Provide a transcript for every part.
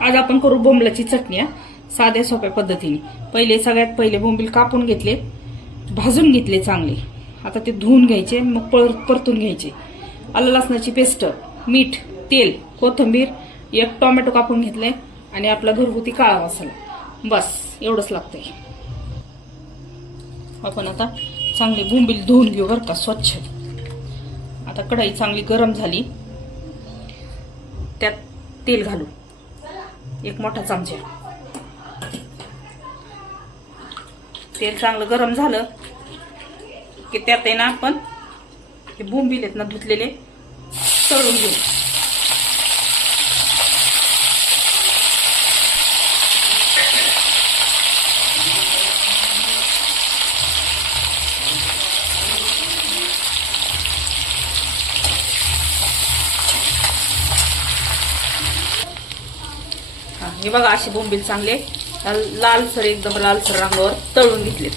आज आपण करू बोंबलाची चटणी साध्या सोप्या पद्धतीने. पहिले सगळ्यात पहिले बोंबील कापून घेतले भाजून घेतले चांगले. आता ते धुवून घ्यायचे मग पर परतून घ्यायचे. आलं लसणाची पेस्ट मीठ तेल कोथिंबीर एक टोमॅटो कापून घेतले आणि आपला घरगुती काळा मसाला. बस एवढंच लागतंय. आपण आता चांगले बोंबील धुवून घेऊ बरं का स्वच्छ. आता कढाई चांगली गरम झाली. त्यात तेल घालू. एक मोठा चमचा. तेल चांगलं गरम झालं की त्यात आहे ना आपण हे बोंबील आहेत ना धुतलेले तळून घेऊ. हे बघा असे बोंबील चांगले. लाल- लालसर एकदम लालसर रंगावर तळून घेतले.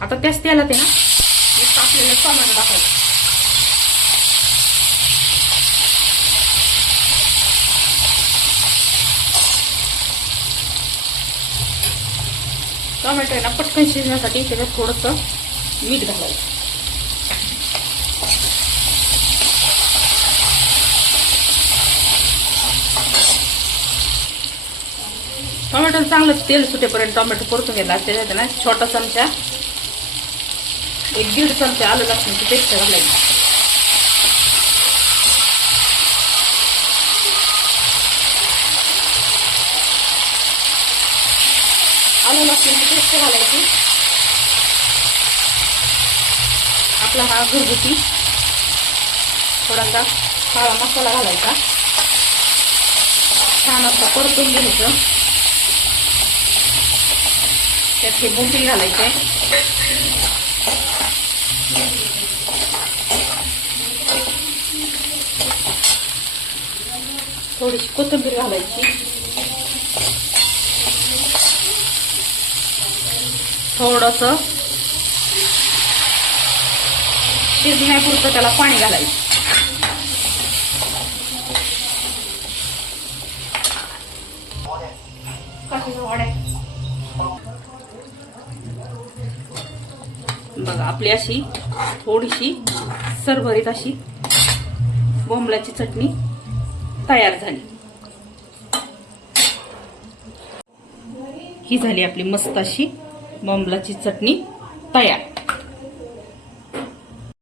आता त्याच त्याला ते ना आपल्याला टोमॅटो टाकायचं. टोमॅटो आहे ना पटकन शिजण्यासाठी त्याच्यात थोडंसं मीठ घालायचं. टोमॅटो चांगलं तेल सुटेपर्यंत टोमॅटो परतून घेतला त्याच्यात ना छोटा चमचा एक दीड चमचा आलं लसणाची पेस्ट घालायची आलं लसणाची पेस्ट घालायची. आपला हा घरगुती थोडासा काळा मसाला घालायचा. छान असा परतून घ्यायचं. त्यात हे बोंबील घालायचे. थोडीशी कोथिंबीर घालायची. थोडस शिजण्यापुरतं त्याला पाणी घालायचं. बघा आपली अशी थोडीशी सरभरीत अशी बोंबलाची चटणी तयार झाली. ही झाली आपली मस्त अशी बोंबलाची चटणी तयार.